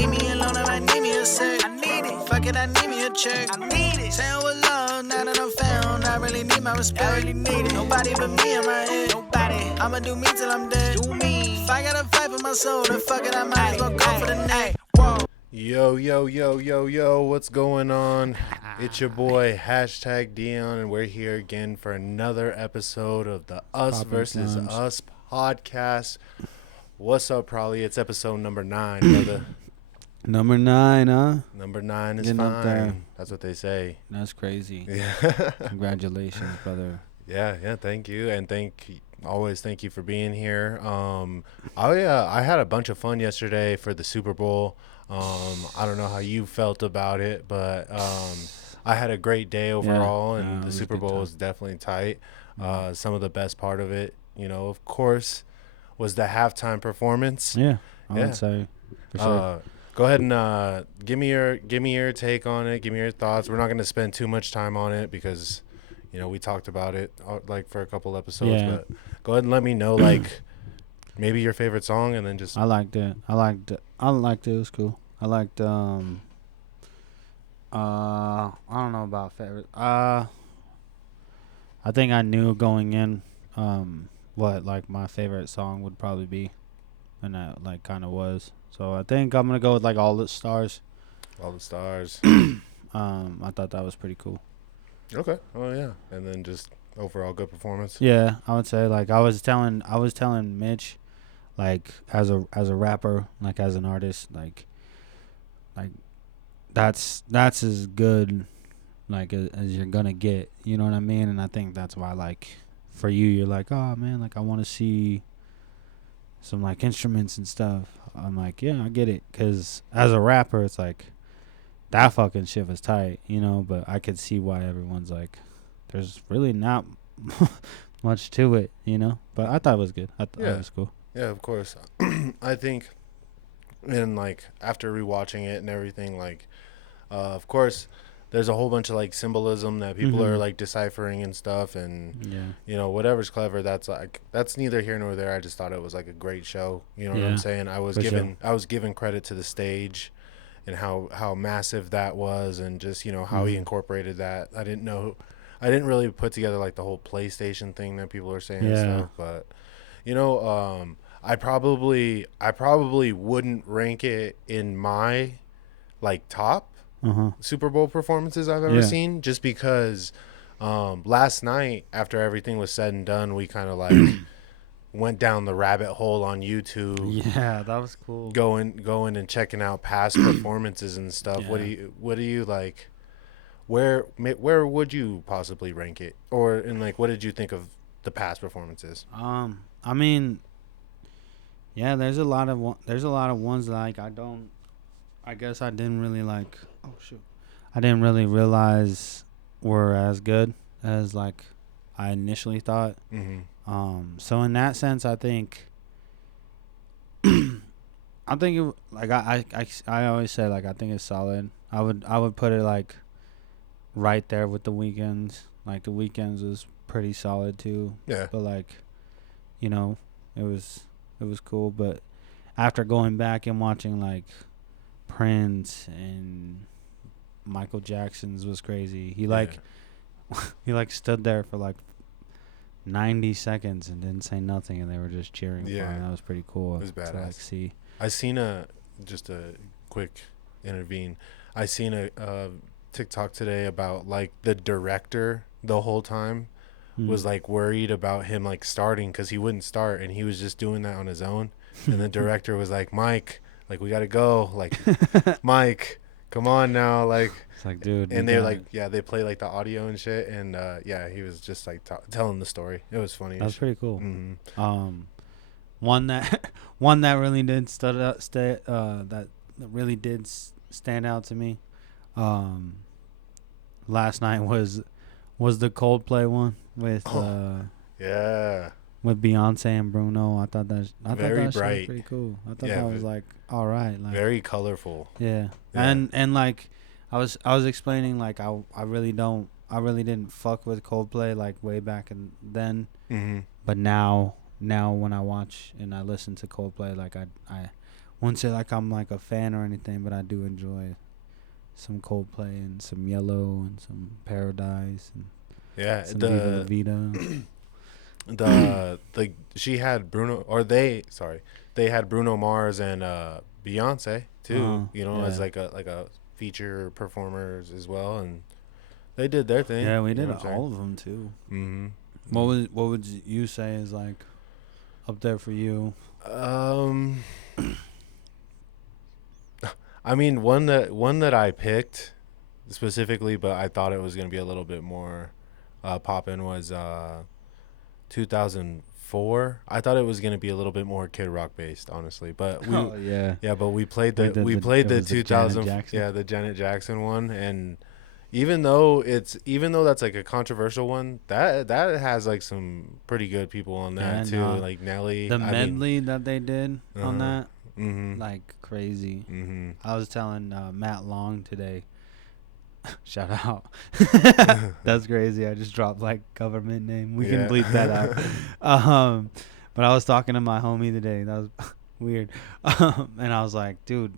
Leave me alone if I need me a sec. I need it. Fuck it, I need me a check. I need it. Saying with love, now that I'm found, I really need my respect. I really need it. Nobody but me in my head. Nobody. I'ma do me till I'm dead. Do me. If I gotta fight for my soul, then fuck it, I might as well go for the neck. Whoa. Yo, what's going on? It's your boy, Dion, and we're here again for another episode of the Us versus Us podcast. What's up, Probably? It's episode number 9, brother. Number 9, huh? Number 9 is Getting fine. up there. That's what they say. That's crazy. Yeah. Congratulations, brother. Yeah, thank you. And always thank you for being here. I had a bunch of fun yesterday for the Super Bowl. I don't know how you felt about it, but I had a great day overall, and the Super Bowl was definitely tight. Some of the best part of it, of course, was the halftime performance. Yeah, I would say for sure. Go ahead and give me your take on it. Give me your thoughts. We're not going to spend too much time on it because, we talked about it for a couple episodes. Yeah. But go ahead and let me know maybe your favorite song, and then just. I liked it. It was cool. I liked. I don't know about favorite. I think I knew going in what my favorite song would probably be, and that kind of was. So I think I'm gonna go with All the Stars. All the Stars. I thought that was pretty cool. Okay. Oh yeah. And then just overall good performance. Yeah, I would say I was telling Mitch, as a rapper, as an artist, that's as good as you're gonna get. You know what I mean? And I think that's why for you, you're oh man, I want to see some instruments and stuff. I'm yeah, I get it, because as a rapper, it's that fucking shit was tight, but I could see why everyone's there's really not much to it, but I thought it was good. I thought it was cool. Yeah, of course. I think, and after rewatching it and everything, of course, there's a whole bunch of symbolism that people are deciphering and stuff, and whatever's clever. That's neither here nor there. I just thought it was a great show. You know what I'm saying? I was given credit to the stage, and how massive that was, and just how he incorporated that. I didn't really put together the whole PlayStation thing that people are saying and stuff, but I probably wouldn't rank it in my top Super Bowl performances I've ever seen, just because last night, after everything was said and done, we kind of went down the rabbit hole on YouTube. Yeah, that was cool. Going and checking out past performances and stuff. Yeah. What do you like? Where would you possibly rank it? Or what did you think of the past performances? I mean, yeah, there's a lot of ones that I guess I didn't really oh shoot. I didn't really realize were as good as I initially thought. Mm-hmm. So in that sense, I think it, I always say I think it's solid. I would put it right there with the Weekends. The Weekends was pretty solid too. Yeah. But it was cool. But after going back and watching Prince and Michael Jackson's was crazy. He he stood there for 90 seconds and didn't say nothing, and they were just cheering for him. That was pretty cool. It was badass. To see. I seen just a quick intervene. I seen a TikTok today about the director the whole time was worried about him starting, because he wouldn't start, and he was just doing that on his own. And the director was Mike, we gotta go, Mike, come on now, it's dude. And they're they play the audio and shit, and he was just telling the story. It was funny. That's pretty cool. Mm-hmm. One that really did that really did stand out to me last night was the Coldplay one with with Beyonce and Bruno. I thought that very was bright. Pretty cool. I thought that was all right. Very colorful. Yeah. And I was explaining I really didn't fuck with Coldplay way back and then. Mm-hmm. But now when I watch and I listen to Coldplay, I wouldn't say like I'm like a fan or anything, but I do enjoy some Coldplay and some Yellow and some Paradise and some Viva La Vida. She had they had Bruno Mars and Beyonce too, as like a feature performers as well, and they did their thing. Yeah, we did all of them too. Mm-hmm. What would you say is like up there for you? I mean, one that I picked specifically, but I thought it was gonna be a little bit more poppin' was 2004. I thought it was gonna be a little bit more Kid Rock based, honestly. But but we played the 2000 the Janet Jackson one, and even though that's like a controversial one, that has like some pretty good people on that too, like Nelly. The medley that they did on that, like crazy. I was telling Matt Long today. Shout out. That's crazy. I just dropped like government name. We can bleep that out. But I was talking to my homie today. That was weird. And I was like, dude,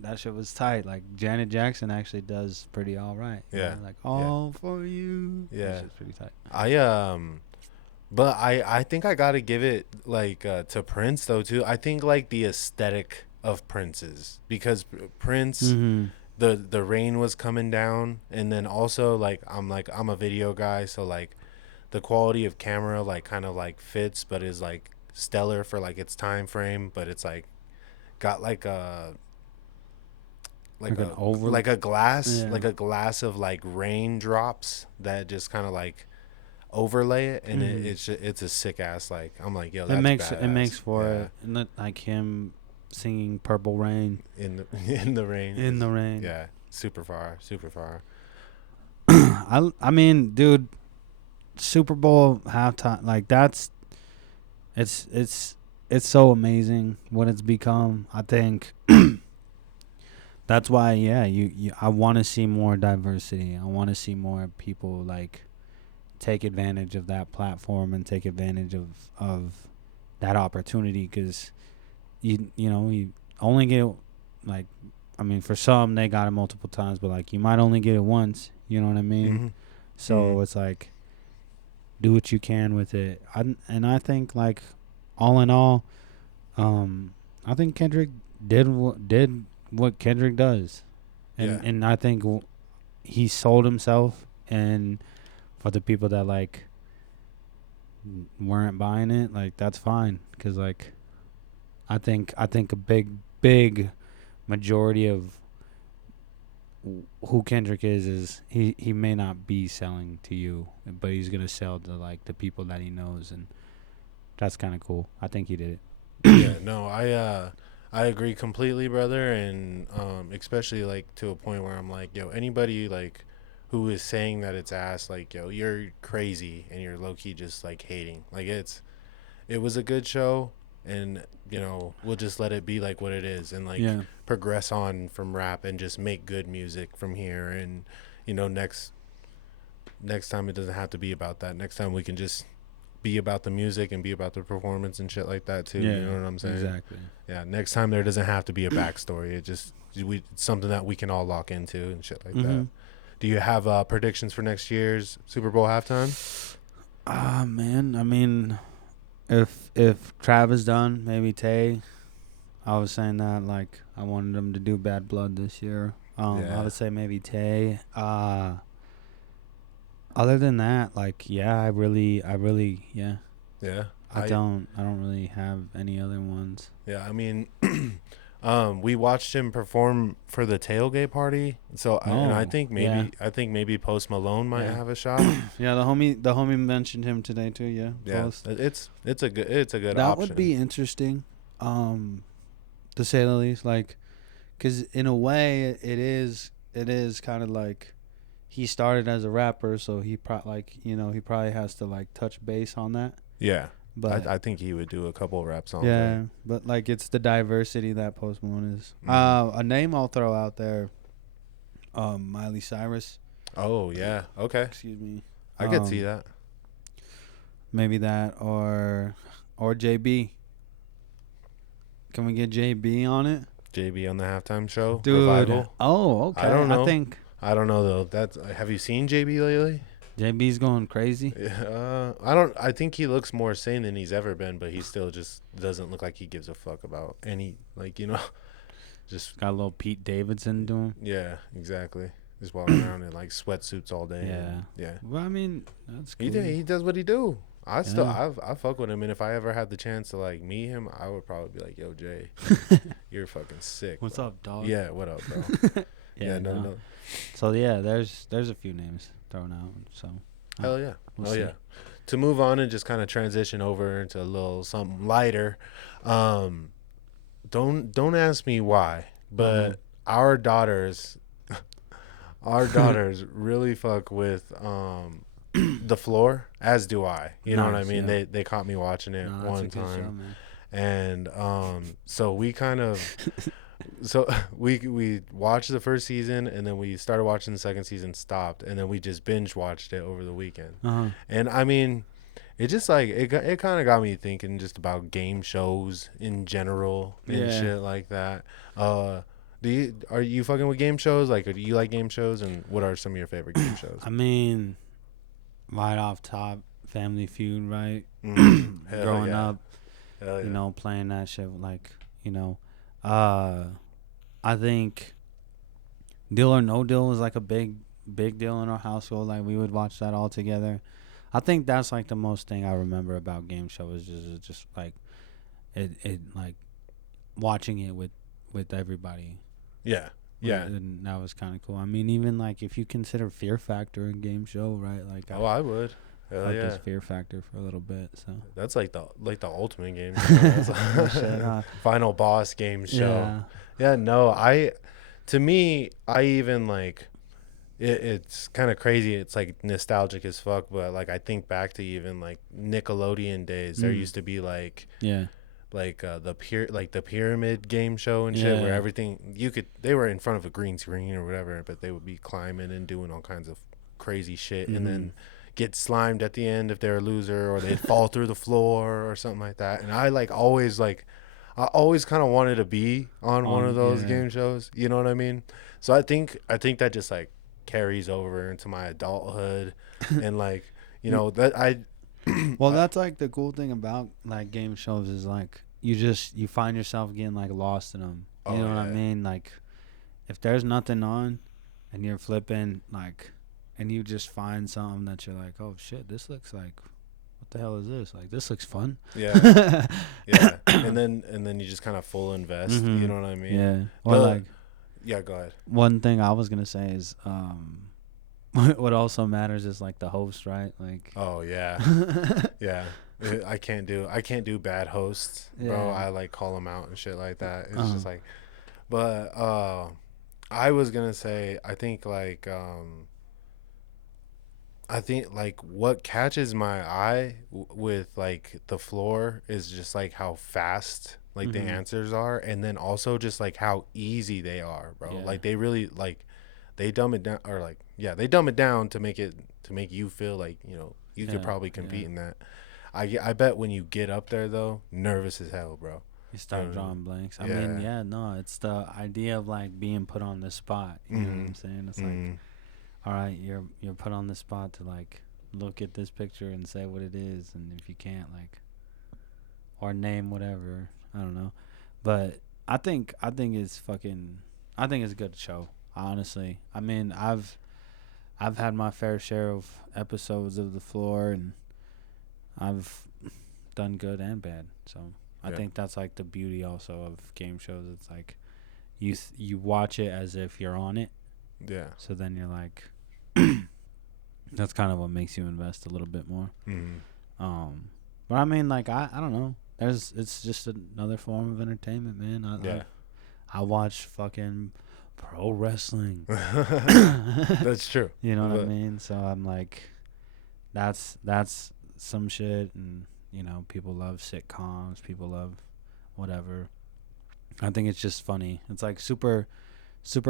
that shit was tight. Like Janet Jackson actually does pretty all right. Yeah. Like all for you. Yeah. That shit's pretty tight. But I think I gotta give it like to Prince though too. I think like the aesthetic of Prince's, because Prince. The rain was coming down, and then also like I'm a video guy, so like the quality of camera like kind of like fits, but is like stellar for like its time frame, but it's like got like a glass of like raindrops that just kind of like overlay it, and it's a sick ass, like I'm like, yo, that's badass. It makes for it, and like him singing Purple Rain in the rain. Yeah, super far. I mean, dude, Super Bowl halftime, like it's so amazing what it's become. I think that's why I want to see more diversity. I want to see more people like take advantage of that platform and take advantage of that opportunity, because you only get it, like, I mean, for some they got it multiple times, but like you might only get it once, you know what I mean? So it's like, do what you can with it. And I think like all in all, I think Kendrick did what Kendrick does, and I think he sold himself, and for the people that like weren't buying it, like that's fine, because like I think a big majority of who Kendrick is he may not be selling to you, but he's gonna sell to like the people that he knows, and that's kind of cool. I think he did it. I agree completely, brother, and especially like to a point where I'm like, yo, anybody like who is saying that it's ass, like, yo, you're crazy and you're low key just like hating. Like it was a good show. And we'll just let it be like what it is, and like progress on from rap and just make good music from here. And next time it doesn't have to be about that. Next time we can just be about the music and be about the performance and shit like that too. You know what I'm saying? Exactly. Yeah. Next time there doesn't have to be a backstory. It's something that we can all lock into and shit like that. Do you have predictions for next year's Super Bowl halftime? Man, I mean, If Travis done, maybe Tay. I was saying that like I wanted them to do Bad Blood this year. I would say maybe Tay. Other than that, like I really Yeah. I don't really have any other ones. Yeah, I mean, we watched him perform for the tailgate party, so I think maybe Post Malone might have a shot. Yeah, the homie mentioned him today too. Yeah, Post. It's a good that option. would be interesting, to say the least. Like, because in a way, it is kind of like he started as a rapper, so he probably has to like touch base on that. Yeah. But I think he would do a couple of rap songs. Yeah, right? But like it's the diversity that Post Malone is. A name I'll throw out there, Miley Cyrus. Oh yeah, okay. Excuse me. I could see that. Maybe that or JB. Can we get JB on it? JB on the halftime show, dude. Revival. Oh, okay. I don't know. I don't know though. Have you seen JB lately? JB's going crazy. I think he looks more sane than he's ever been, but he still just doesn't look like he gives a fuck about any, like, just got a little Pete Davidson doing. Yeah, exactly. Just walking around in like sweatsuits all day. Yeah. Yeah. Well, I mean, that's cool. He does what he do. I fuck with him, and if I ever had the chance to like meet him, I would probably be like, "Yo, Jay, you're fucking sick." What's bro. up, dog? Yeah, what up, bro? No. So yeah, there's a few names thrown out. So hell yeah, we'll see. Yeah. To move on and just kind of transition over into a little something lighter. Don't ask me why, but our daughters really fuck with The Floor, as do I. You know what I mean? Yeah. They caught me watching it one time, show, and so we kind of we watched the first season, and then we started watching the second season, stopped, and then we just binge watched it over the weekend. And I mean, it just like it kind of got me thinking just about game shows in general and shit like that. Are you fucking with game shows? Like, do you like game shows, and what are some of your favorite game shows? I mean, right off top, Family Feud, right? Growing up, playing that shit, like, I think Deal or No Deal was like a big deal in our household. Like, we would watch that all together. I think that's like the most thing I remember about game shows is just like it like watching it with everybody. Yeah. And that was kind of cool. I mean, even like if you consider Fear Factor a game show, right? Like, I would. Hell yeah. Fear Factor for a little bit. So that's like the ultimate game show. Final boss game show. Yeah. No, to me, I even like. It's kind of crazy. It's like nostalgic as fuck, but like I think back to even like Nickelodeon days. There used to be like the pyramid game show and shit where everything they were in front of a green screen or whatever, but they would be climbing and doing all kinds of crazy shit and then get slimed at the end if they're a loser, or they'd fall through the floor or something like that. And I always kind of wanted to be on one of those game shows. You know what I mean? So I think that just like carries over into my adulthood and like that I well, that's like the cool thing about like game shows is like you find yourself getting like lost in them. You know what I mean? Like if there's nothing on and you're flipping like and you just find something that you're like, oh shit, this looks like, what the hell is this? Like, this looks fun. Yeah. And then you just kind of full invest. You know what I mean? Yeah. Or like. Yeah, go ahead. One thing I was gonna say is, what also matters is like the host, right? Like. Oh yeah, yeah. I can't do bad hosts, bro. I like call them out and shit like that. It's just like, but I was gonna say I think like what catches my eye with like The Floor is just like how fast. Like the answers are, and then also just like how easy they are, bro. Like they really like they dumb it down, or like they dumb it down to make you feel like you could probably compete in that. I bet when you get up there though, nervous as hell, bro. You start drawing blanks. I mean, it's the idea of like being put on the spot. You know what I'm saying? It's like, all right, you're put on the spot to like look at this picture and say what it is, and if you can't like, or name whatever. I don't know, but I think it's a good show. Honestly, I mean, I've had my fair share of episodes of The Floor, and I've done good and bad. So I think that's like the beauty also of game shows. It's like you watch it as if you're on it. Yeah. So then you're like, that's kind of what makes you invest a little bit more. But I mean, like I don't know. It's just another form of entertainment, man. I watch fucking pro wrestling. That's true. You know what I mean? So I'm like, that's some shit, and people love sitcoms, people love whatever. I think it's just funny. It's like super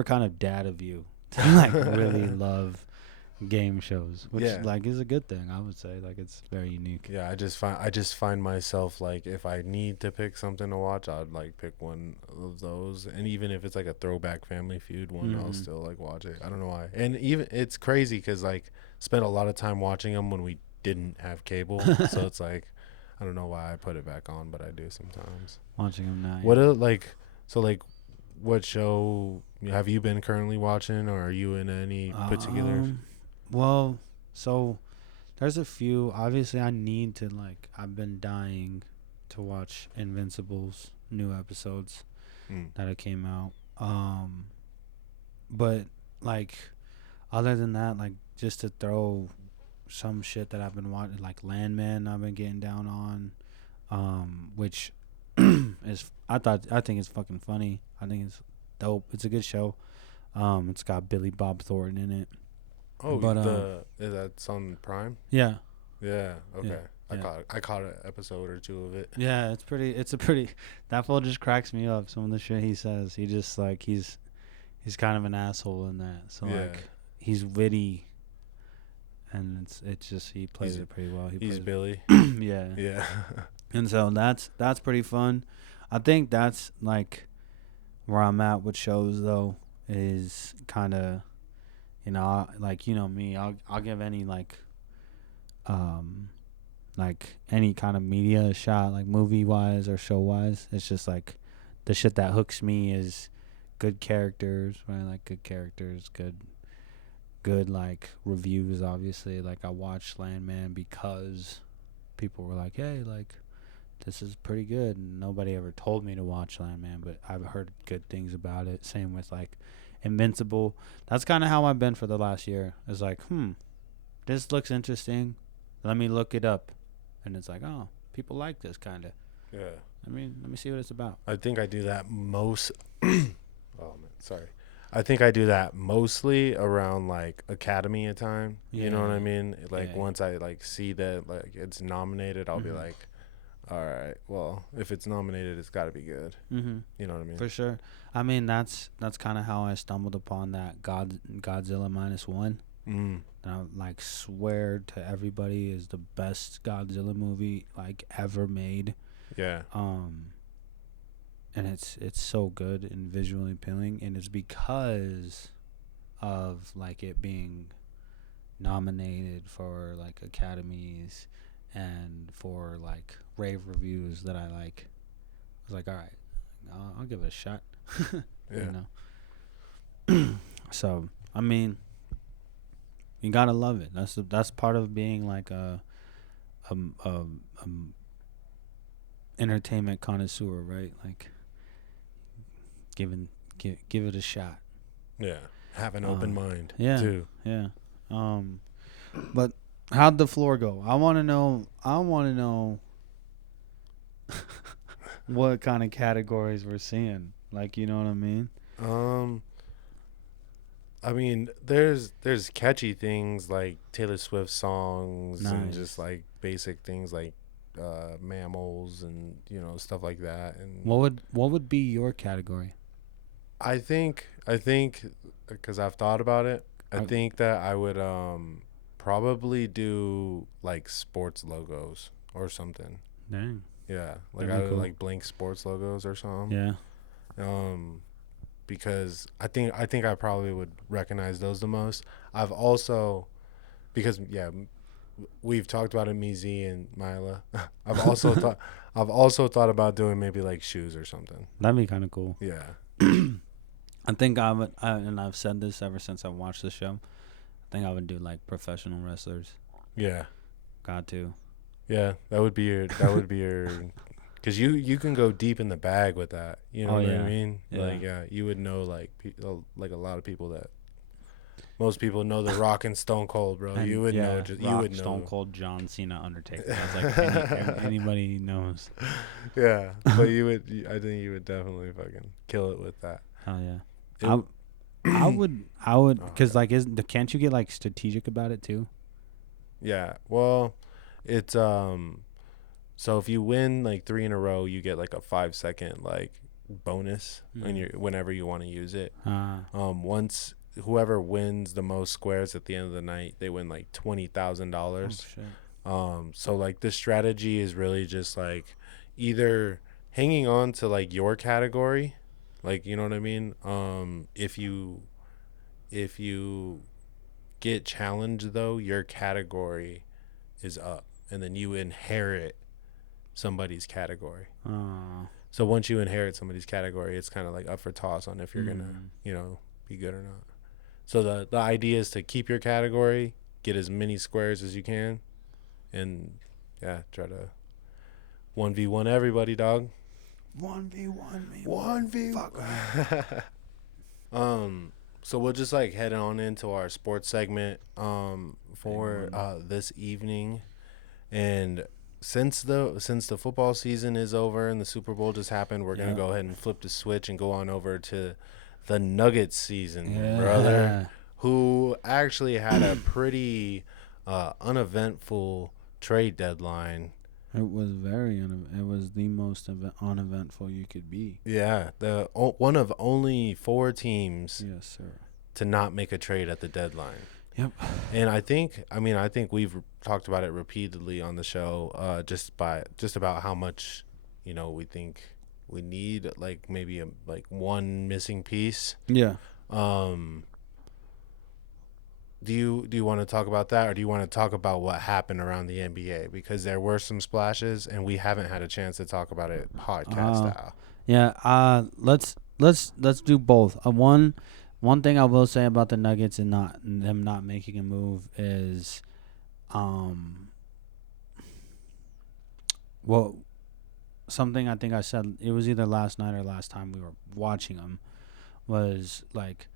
kind of dad of you to like really love game shows, which like is a good thing. I would say like it's very unique. Yeah, I just find myself like if I need to pick something to watch, I'd like pick one of those, and even if it's like a throwback Family Feud one, I'll still like watch it. I don't know why. And even it's crazy because like spent a lot of time watching them when we didn't have cable, so it's like I don't know why I put it back on, but I do sometimes. Watching them now. What what show have you been currently watching, or are you in any particular? Well, so there's a few. Obviously, I need to like. I've been dying to watch Invincible's new episodes that it came out. But like, other than that, like just to throw some shit that I've been watching, like Landman, I've been getting down on, which is I think it's fucking funny. I think it's dope. It's a good show. It's got Billy Bob Thornton in it. Oh, but is that on Prime? Yeah. Yeah. Okay. Yeah. I caught an episode or two of it. Yeah, it's a pretty. That fool just cracks me up. Some of the shit he says, he just like he's kind of an asshole in that. So like he's witty, and it's just he plays it pretty well. He's Billy. Yeah. Yeah. And so that's pretty fun. I think that's like where I'm at with shows though is kind of. You know, like you know me, I'll give any like any kind of media a shot, like movie wise or show wise. It's just like the shit that hooks me is good characters, right? Like good characters, good like reviews. Obviously, like I watched Landman because people were like, "Hey, like this is pretty good," and nobody ever told me to watch Landman, but I've heard good things about it. Same with like Invincible. That's kind of how I've been for the last year. It's like, this looks interesting. Let me look it up. And it's like, oh, people like this kind of. Yeah. I mean, let me see what it's about. I think I do that most. Oh man, sorry. I think I do that mostly around like Academy time. Yeah. You know what I mean? Like once I like see that like it's nominated, I'll be like, all right, well, if it's nominated, it's got to be good. You know what I mean? For sure. I mean, that's kind of how I stumbled upon that Godzilla -1. And I like swear to everybody is the best Godzilla movie like ever made. Yeah. And it's so good and visually appealing, and it's because of like it being nominated for like academies and for like rave reviews that I like. I was like, all right, I'll give it a shot. You know. So I mean, you gotta love it. That's part of being like a entertainment connoisseur, right? Like give it a shot. Yeah, have an open mind. Yeah, too. Yeah. But how'd the floor go? I want to know what kind of categories we're seeing. Like, you know what I mean? I mean, there's catchy things like Taylor Swift songs and just like basic things like mammals and you know stuff like that. And what would be your category? I think because I've thought about it, I think that I would probably do like sports logos or something. Dang. Yeah, like I would like blank sports logos or something. Yeah. Because I think I probably would recognize those the most. I've also, because we've talked about it, me, Z, and Mila. I've also thought about doing maybe like shoes or something. That'd be kind of cool. Yeah. I think I would, and I've said this ever since I watched the show. I think I would do like professional wrestlers. Yeah. Got to. Yeah, that would be your. Because you can go deep in the bag with that. You know what I mean? Yeah. Like, you would know, like a lot of people that... Most people know The Rock and Stone Cold, bro. And you would know. You would know. Stone Cold, John Cena, Undertaker. That's like anybody knows. Yeah, but you would... I think you would definitely fucking kill it with that. Hell yeah. I would... Because, can't you get, like, strategic about it, too? Yeah. Well, it's... So if you win like 3 in a row, you get like a 5-second like bonus whenever you want to use it. Once whoever wins the most squares at the end of the night, they win like $20,000. So like the strategy is really just like either hanging on to like your category, like, you know what I mean? If you get challenged though, your category is up, and then you inherit somebody's category. So once you inherit somebody's category, it's kind of like up for toss on if you're gonna, be good or not. So the idea is to keep your category, get as many squares as you can, and try to 1v1 everybody, dog. 1v1 me. 1v1. So we'll just like head on into our sports segment for this evening. And since the football season is over and the Super Bowl just happened, we're gonna go ahead and flip the switch and go on over to the Nuggets season, brother, who actually had a pretty uneventful trade deadline. It was it was the most uneventful you could be. Yeah, one of only 4 teams to not make a trade at the deadline. Yep. And I think we've talked about it repeatedly on the show, just about how much, we think we need, like maybe one missing piece. Yeah. Do you want to talk about that, or do you want to talk about what happened around the NBA? Because there were some splashes, and we haven't had a chance to talk about it podcast style. Yeah. Let's do both. One thing I will say about the Nuggets and them not making a move is, something I think I said, it was either last night or last time we were watching them, was like,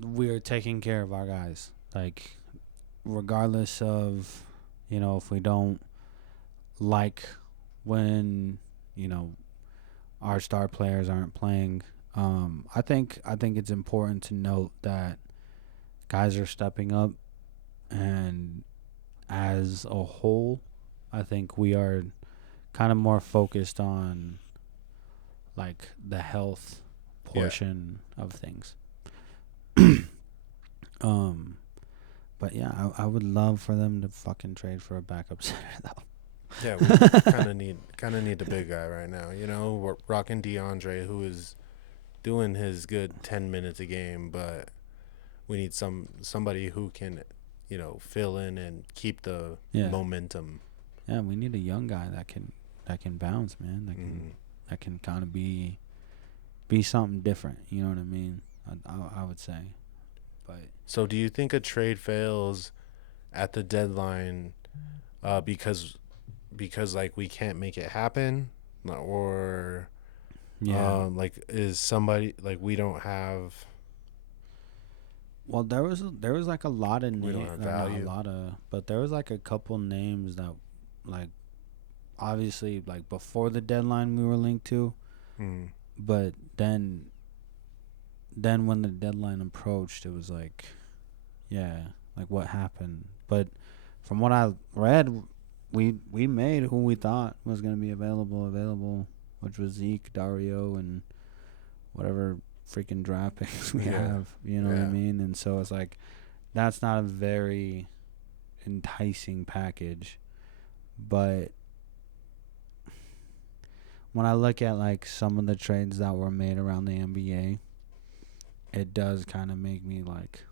we're taking care of our guys, like regardless of, if we don't like when, our star players aren't playing. I think it's important to note that guys are stepping up, and as a whole, I think we are kind of more focused on like the health portion of things. But yeah, I would love for them to fucking trade for a backup center though. Yeah, we kind of need the big guy right now. We're rocking DeAndre, who is doing his good 10 minutes a game, but we need somebody who can, fill in and keep the momentum. Yeah, we need a young guy that can bounce, man. That can kind of be something different. You know what I mean? I would say. But so, do you think a trade fails at the deadline because like we can't make it happen, or like is somebody like we don't have? Well, there was like a lot of names. We don't have value. But there was like a couple names that, like, obviously, like before the deadline we were linked to, but then when the deadline approached, it was like, like what happened. But from what I read, we made who we thought was going to be available, which was Zeke, Dario, and whatever freaking draft picks we have. You know what I mean? And so it's like, that's not a very enticing package. But when I look at like some of the trades that were made around the NBA, it does kind of make me like,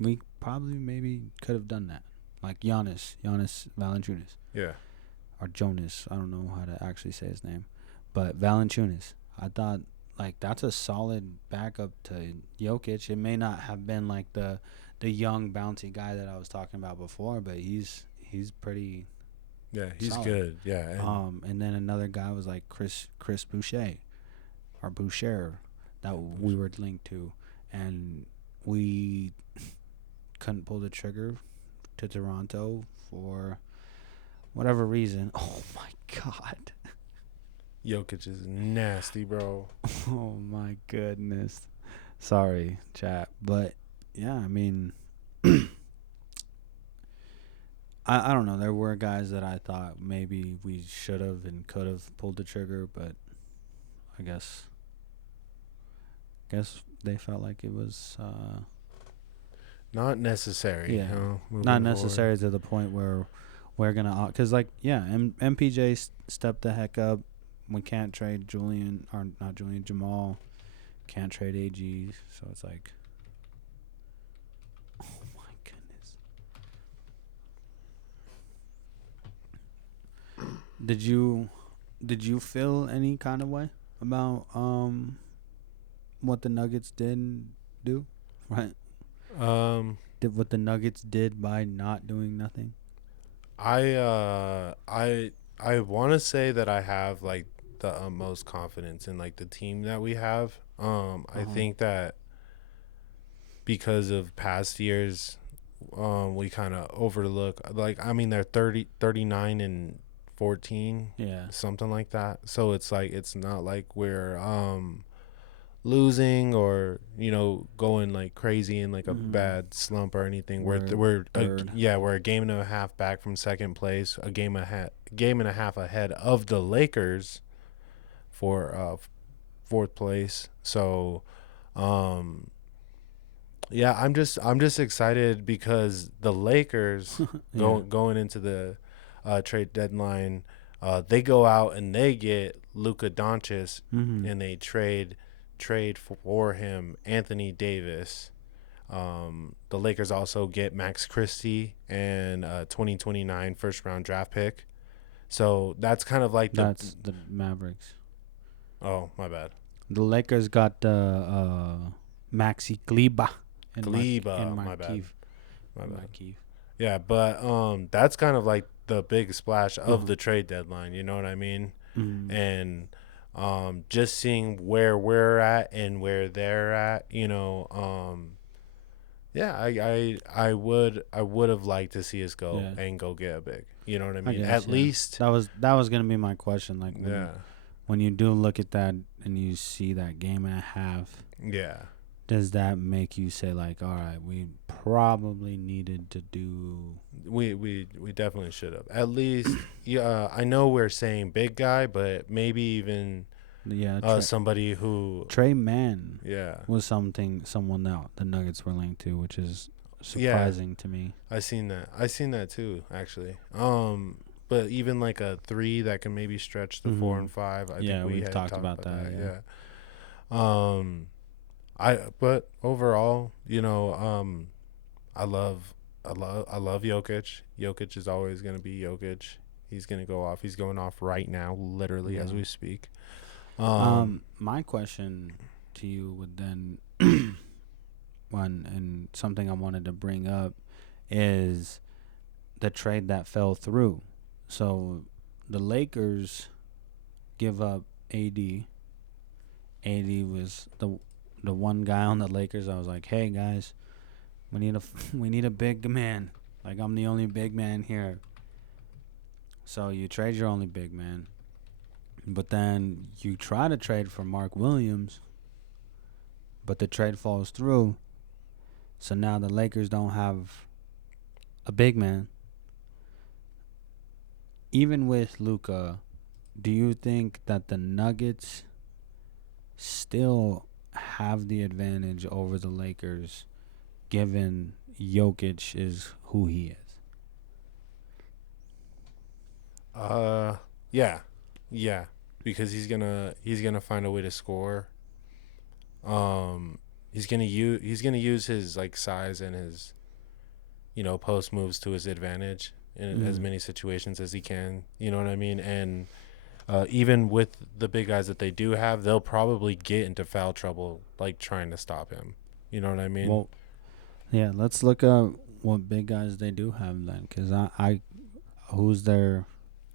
we probably maybe could have done that. Like Giannis Valanciunas. Yeah. Or Jonas. I don't know how to actually say his name. But Valanciunas. I thought, like, that's a solid backup to Jokic. It may not have been like the young bouncy guy that I was talking about before, but he's pretty. Yeah, he's solid. Good. Yeah. And then another guy was like Chris Boucher, or Boucher, that we were linked to, and we couldn't pull the trigger to Toronto for whatever reason. Oh my God. Jokic is nasty, bro. Oh my goodness. Sorry, chat. But yeah, I mean, I don't know. There were guys that I thought maybe we should have and could have pulled the trigger, but I guess guess they felt like it was not necessary. Yeah, you know, not moving necessary forward. to the point where we're gonna, cause like MPJ stepped the heck up. We can't trade Julian or not Julian Jamal. Can't trade AG. So it's like, oh my goodness. Did you feel any kind of way about what the Nuggets didn't do, right? Did what the Nuggets did by not doing nothing? I want to say that I have like the utmost confidence in like the team that we have. I think that because of past years, we kind of overlook, like, I mean, they're 39 and 14, something like that. So it's like, it's not like we're losing or, you know, going like crazy in like a bad slump or anything. We're a game and a half back from second place, a game and a half ahead of the Lakers for fourth place. So yeah, I'm just excited because the Lakers going into the trade deadline, they go out and they get Luka Doncic, and they trade for him Anthony Davis. The Lakers also get Max Christie and 2029 first round draft pick. So that's kind of like that's the Mavericks. Oh, my bad. The Lakers got Maxi Kleber. My bad. Yeah, but that's kind of like the big splash of the trade deadline, you know what I mean? And just seeing where we're at and where they're at, you know, yeah, I would have liked to see us go and go get a big. You know what I mean? At least that was gonna be my question. Like when you do look at that and you see that game and a half, does that make you say like, all right, we probably needed to do? We definitely should have. At least, I know we're saying big guy, but maybe even somebody who Trey Mann was someone that the Nuggets were linked to, which is surprising to me. I seen that too, actually. But even like a 3 that can maybe stretch the 4 and 5. I think we had talked about that. But overall, you know, I love Jokic. Jokic is always going to be Jokic. He's going to go off. He's going off right now, literally as we speak. My question to you would then and something I wanted to bring up is the trade that fell through. So the Lakers give up AD. AD was the one guy on the Lakers. I was like, hey guys, we need a big man. Like, I'm the only big man here. So you trade your only big man, but then you try to trade for Mark Williams, but the trade falls through. So now the Lakers don't have a big man. Even with Luka, do you think that the Nuggets still have the advantage over the Lakers, given Jokic is who he is? Yeah, because he's gonna find a way to score. He's gonna use his like size and his, you know, post moves to his advantage in as many situations as he can. You know what I mean? And even with the big guys that they do have, they'll probably get into foul trouble, like trying to stop him. You know what I mean? Well, yeah. Let's look at what big guys they do have then, because who's their?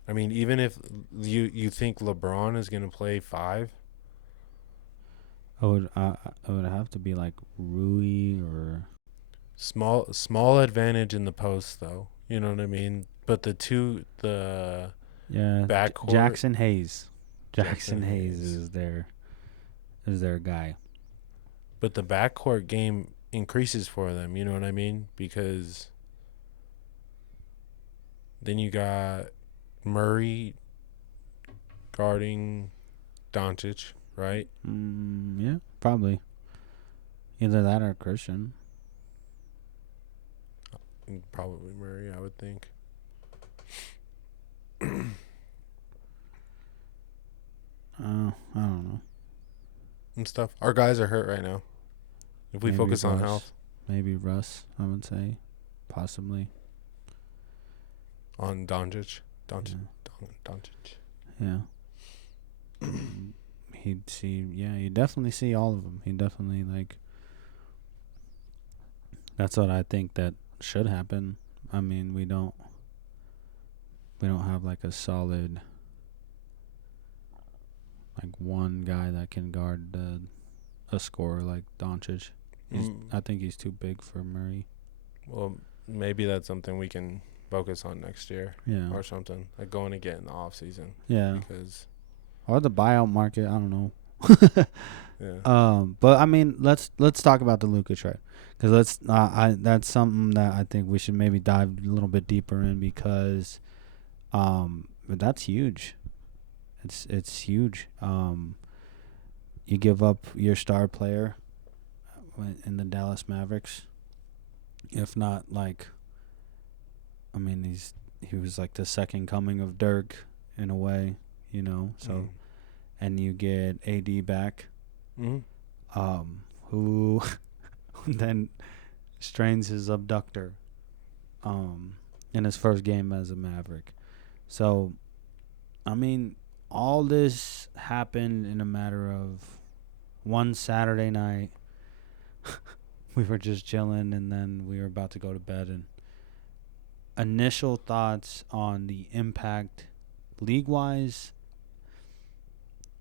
I mean, even if you think LeBron is gonna play 5, I would have to be like Rui or small advantage in the post though. You know what I mean? But the backcourt, Jackson Hayes is their guy. But the backcourt game increases for them. You know what I mean? Because then you got Murray guarding Doncic, right? Yeah, probably. Either that or Christian. Probably Murray, I would think. I don't know. And stuff. Our guys are hurt right now. If we focus on health. Maybe Russ, I would say. Possibly. On Doncic. Yeah. You definitely see all of them. He definitely, like, that's what I think that should happen. I mean, we don't have, like, a solid, like, one guy that can guard a scorer like Doncic. I think he's too big for Murray. Well, maybe that's something we can focus on next year. Yeah. Or something. Like going to get in the off season. Yeah. Because or the buyout market, I don't know. Yeah. But I mean, let's talk about the Luka trade, because that's something that I think we should maybe dive a little bit deeper in, because that's huge. It's huge. You give up your star player in the Dallas Mavericks. If not, like, I mean, he was like the second coming of Dirk in a way, you know. So, and you get AD back, who then strains his abductor, in his first game as a Maverick. So, I mean, all this happened in a matter of one Saturday night. We were just chilling, and then we were about to go to bed. And initial thoughts on the impact league-wise,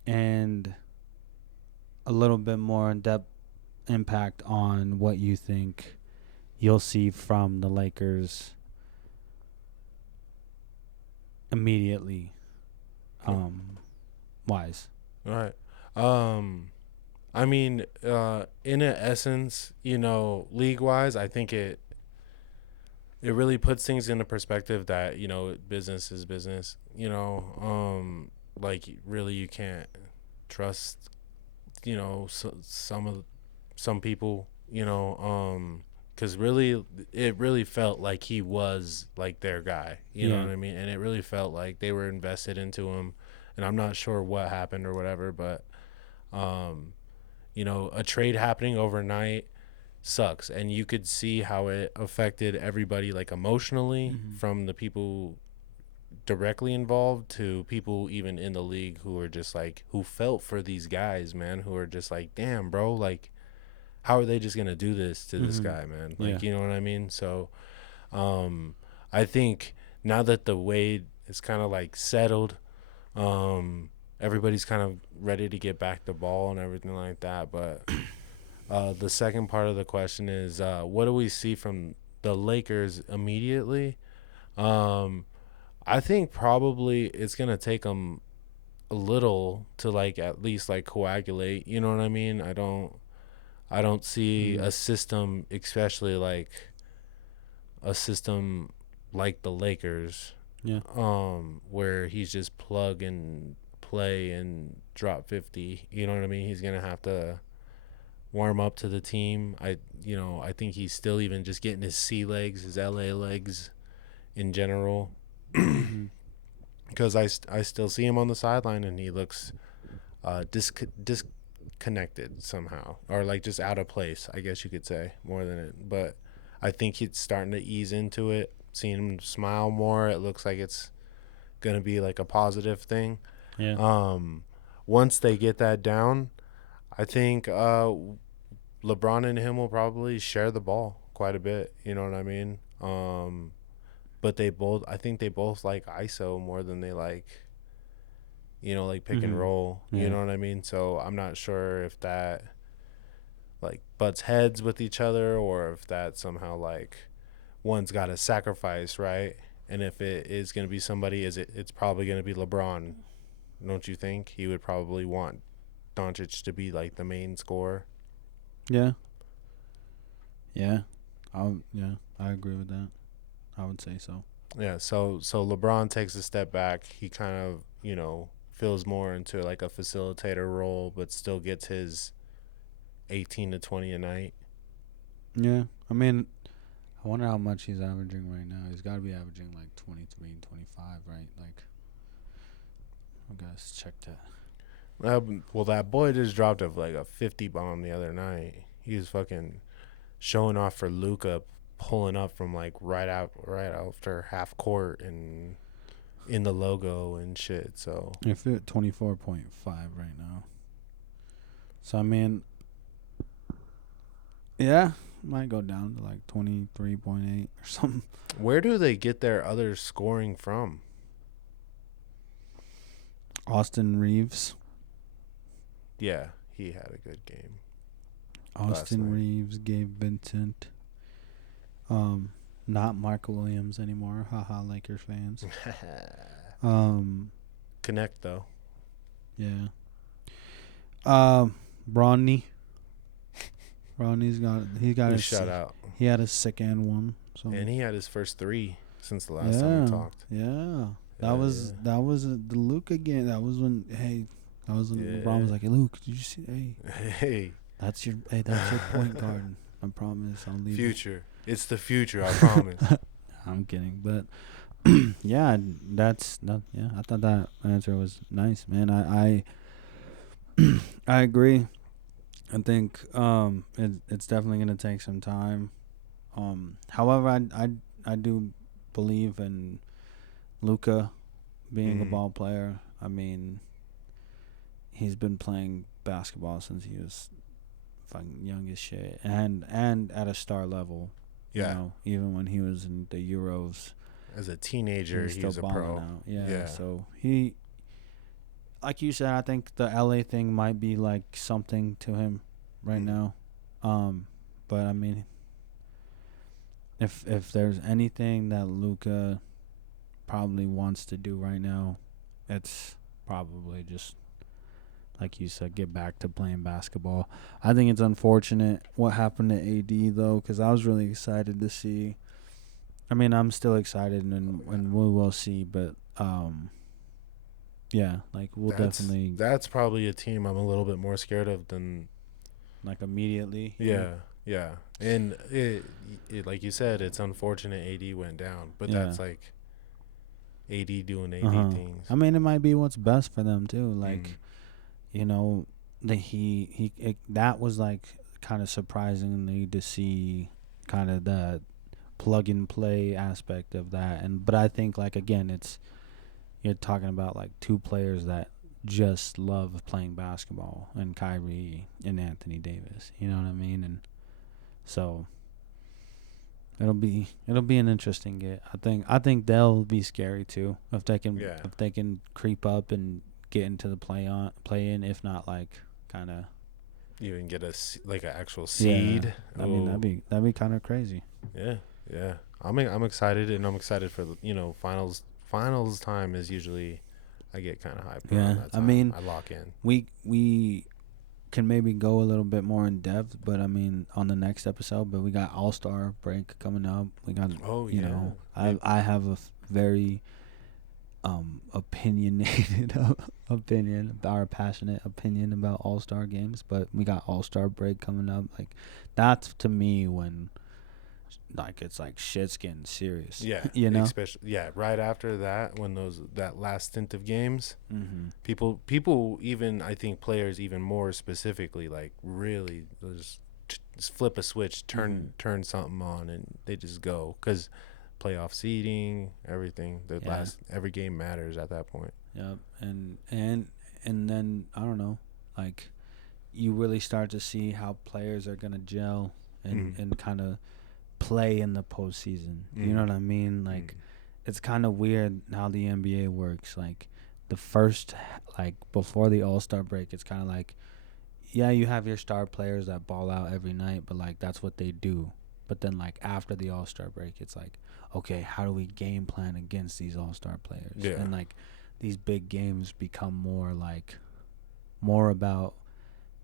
and a little bit more in-depth impact on what you think you'll see from the Lakers immediately, wise. All right. I mean, in essence, you know, league-wise, I think it really puts things into perspective that, you know, business is business. You know, like, really you can't trust, you know, some people, you know, because really it really felt like he was, like, their guy. You know what I mean? And it really felt like they were invested into him. And I'm not sure what happened or whatever, but you know, a trade happening overnight sucks, and you could see how it affected everybody, like, emotionally, from the people directly involved to people even in the league who were just like, who felt for these guys, man, who are just like, damn, bro, like, how are they just gonna do this to this guy, man? Like, you know what I mean? So I think now that the Wade is kind of like settled, everybody's kind of ready to get back the ball and everything like that. But the second part of the question is, what do we see from the Lakers immediately? I think probably it's going to take them a little to, like, at least, like, coagulate. You know what I mean? I don't see a system, especially like a system like the Lakers, where he's just plug and play and drop 50. You know what I mean? He's gonna have to warm up to the team. I think he's still even just getting his C legs, his LA legs in general, because I still see him on the sideline and he looks disconnected somehow, or like just out of place, I guess you could say, more than it. But I think he's starting to ease into it. Seeing him smile more, it looks like it's gonna be like a positive thing. Once they get that down, I think LeBron and him will probably share the ball quite a bit. You know what I mean? But I think they both like ISO more than they like, you know, like pick and roll. You know what I mean? So I'm not sure if that, like, butts heads with each other, or if that somehow, like, one's got to sacrifice, right? And if it is going to be somebody, it's probably going to be LeBron. Don't you think? He would probably want Doncic to be, like, the main scorer. Yeah. I agree with that. I would say so. Yeah, so LeBron takes a step back. He kind of, you know, feels more into, like, a facilitator role, but still gets his 18 to 20 a night. Yeah, I mean, I wonder how much he's averaging right now. He's got to be averaging like 23 and 25, right? Like, I guys check that. Well, that boy just dropped like a 50 bomb the other night. He was fucking showing off for Luka, pulling up from like right after half court and in the logo and shit. So if it 24.5 right now. So I mean, yeah, might go down to like 23.8 or something. Where do they get their other scoring from? Austin Reeves. Yeah, he had a good game. Austin Reeves, Gabe Vincent. Not Mark Williams anymore. Haha, Lakers fans. Connect though. Yeah. Bronny. Bronny's got his shout out. He had a sick and one. So. And he had his first 3 since the last time we talked. Yeah. That was the Luka game. That was when LeBron was like, "Hey, Luke, did you see? Hey, that's your point guard. I promise, I'll leave." Future, it's the future. I promise. I'm kidding, but yeah, yeah. I thought that answer was nice, man. I agree. I think it's definitely gonna take some time. However, I do believe in Luka being a ball player. I mean, he's been playing basketball since he was fucking young as shit, and at a star level. Yeah. You know, even when he was in the Euros. As a teenager, he was a pro. Out. Yeah. So he, like you said, I think the LA thing might be like something to him right now. But I mean, if there's anything that Luka probably wants to do right now, it's probably just, like you said, get back to playing basketball. I think it's unfortunate what happened to AD, though, because I was really excited to see. I mean, I'm still excited, and we will see, but yeah, like definitely. That's probably a team I'm a little bit more scared of than. Like immediately. Yeah, and it like you said, it's unfortunate AD went down, but that's like AD doing AD things. I mean, it might be what's best for them too. Like, you know, that was like kind of surprisingly to see kind of the plug and play aspect of that. But I think, like, again, you're talking about like two players that just love playing basketball, and Kyrie and Anthony Davis. You know what I mean? And so it'll be an interesting get. I think they'll be scary too if they can creep up and get into the play in, if not like kind of even get an actual seed. Yeah. I mean, that'd be kind of crazy. Yeah. I'm excited, and I'm excited for finals time is usually I get kind of hyped. Yeah, that time. I mean, I lock in. We can maybe go a little bit more in depth, but I mean on the next episode. But we got All-Star break coming up. We got you know, I have a very opinionated passionate opinion about All-Star games, but we got All-Star break coming up. Like, that's to me when like it's like shit's getting serious. Yeah, you know, especially right after that, when that last stint of games, people even, I think players even more specifically, like really just flip a switch, turn something on, and they just go, because playoff seeding, everything, every game matters at that point. Yep, and then I don't know, like you really start to see how players are gonna gel and kind of play in the postseason. You know what I mean? Like, it's kind of weird how the NBA works. Like, the first, like, before the All-Star break, it's kind of like, yeah, you have your star players that ball out every night, but, like, that's what they do. But then, like, after the All-Star break, it's like, okay, how do we game plan against these All-Star players? Yeah. And, like, these big games become more about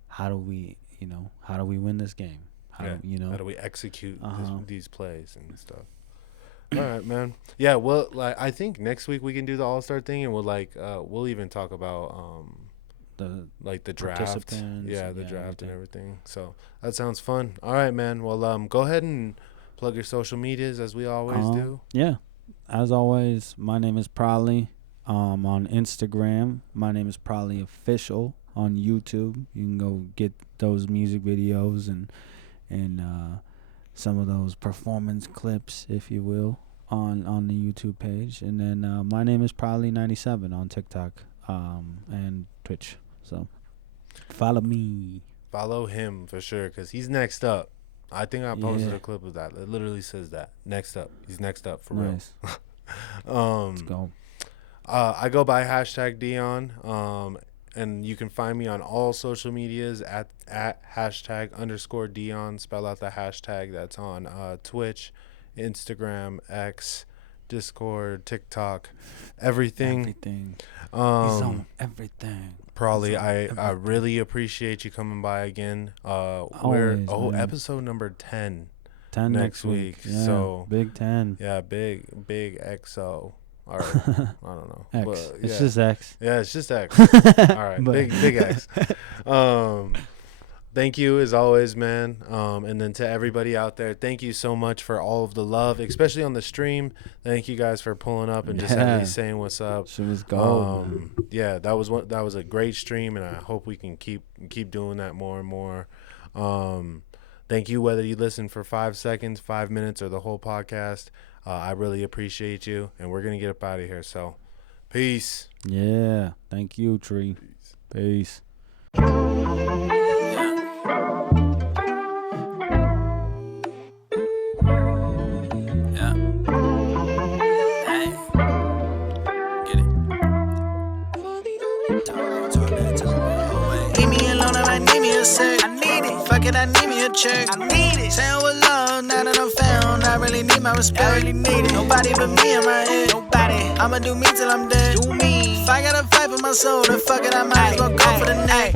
how do we win this game? How do we execute these plays and stuff? All right, man. Yeah, well, like, I think next week we can do the All-Star thing, and we'll even talk about like the draft. Yeah, the draft everything. and everything. So that sounds fun. All right, man. Well, go ahead and plug your social medias as we always do. Yeah. As always, my name is Probably. On Instagram, my name is Probably Official. On YouTube, you can go get those music videos and some of those performance clips, if you will, on the YouTube page. And then my name is Probably 97 on TikTok and Twitch. So follow me. Follow him for sure, because he's next up. I think I posted a clip of that. It literally says that. Next up. He's next up for nice. Real. Let's go. I go by #Dion. And you can find me on all social medias at #_Dion. Spell out the hashtag. That's on Twitch, Instagram, X, Discord, TikTok, everything. He's on everything. Probably. I really appreciate you coming by again. Always, we're man. Episode number 10. 10 next week. Yeah, so big 10. Yeah, big XO. Or I don't know. X. But, It's just X. Yeah, it's just X. All right, big X. Thank you as always, man. And then to everybody out there, thank you so much for all of the love, especially on the stream. Thank you guys for pulling up and just at least saying what's up. She was gold. Yeah, that was a great stream, and I hope we can keep doing that more and more. Thank you, whether you listen for 5 seconds, 5 minutes, or the whole podcast. I really appreciate you, and we're gonna get up out of here. So, peace. Yeah, thank you, Tree. Peace. I need it. Fuck it, I need me a check. I need it. Saying with love, now that I'm found, I really need my respect. I really need it. Nobody but me in my head. Nobody. I'ma do me till I'm dead. Do me. If I gotta fight for my soul, then fuck it, I might as well go for the neck.